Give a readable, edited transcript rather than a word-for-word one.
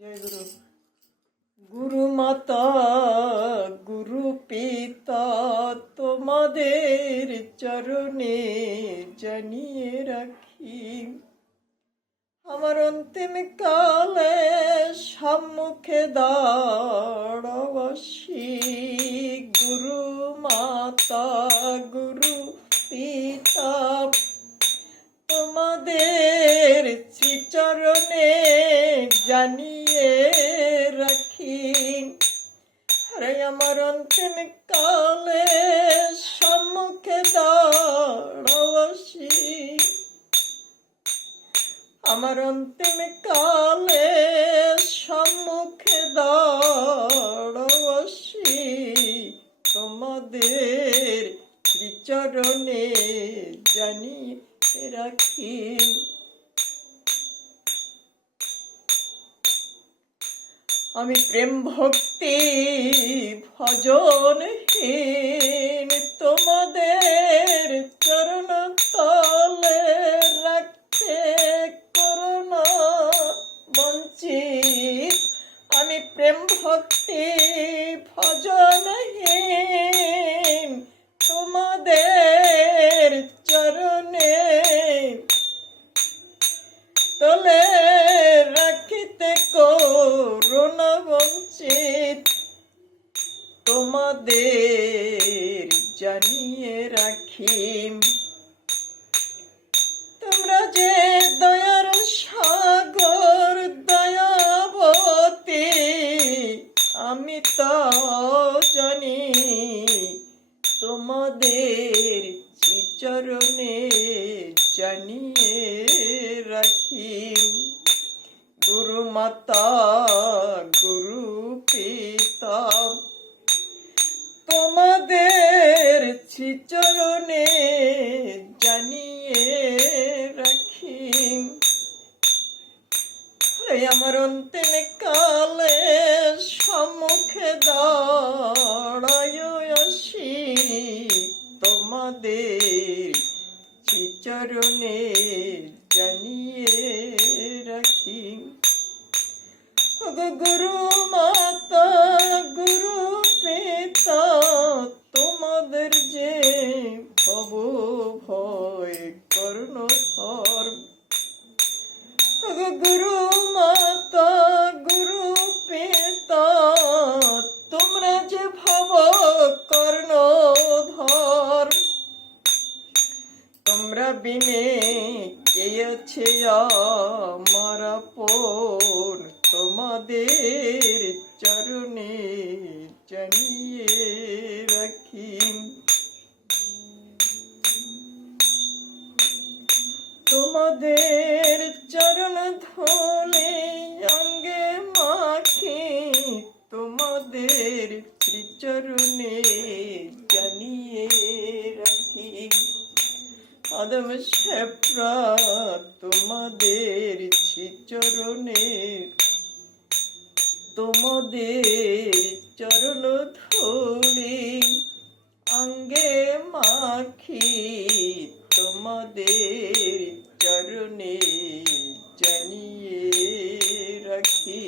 জয় গুরু। গুরু মাতা গুরু পিতা তোমাদের চরণে জানিয়ে রাখি, আমার অন্তিম কালে সম্মুখে দাঁড়াবসি। গুরু মাতা গুরু পিতা তোমাদের শ্রীচরণে জানিয়ে রাখি, আরে আমার অন্তিম কালে সম্মুখে দাঁড়াবসি, আমার অন্তিম কালে সম্মুখে দাঁড়াবসি, তোমাদের শ্রীচরণে জানিয়ে রাখি। আমি প্রেম ভক্তি ভজনহীন, তোমাদের চরণ তলে রাখতে করোনা বঞ্চিত। আমি প্রেম ভক্তি ভজনহীন, তোমাদের চরণে তলে রাখিতে করোনা বঞ্চিত। তোমাদের জানিয়ে রাখি, তোমরা যে দয়ার সাগর দয়াবতী, আমি তা জানি। তোমাদের শ্রীচরণে জানিয়ে রাখি, গুরু মাতা গুরু পিতা তোমাদের শ্রীচরণে জানিয়ে রাখি, আমার অন্তিম কালে সম্মুখে দাঁড়াইয়াছি, তোমাদের শ্রীচরণে জানিয়ে রাখি। গুরু মাতা গুরু পিতা তোমাদের যে ভব ভয় কর্ণধর, গুরু মাতা গুরু পিতা তোমরা যে ভব কর্ণধর, তোমরা বিনে কে আছে আমার আপন, তোমাদের চরণে জানিয়ে রাখি। তোমাদের চরণ ধুলি অঙ্গে মাখি, তোমাদের শ্রীচরণে জানিয়ে রাখি। আদম শেফরা তোমাদের শ্রীচরণে, তোমাদের চরণ ধুলি অঙ্গে মাখি, তোমাদের চরণে জানিয়ে রাখি।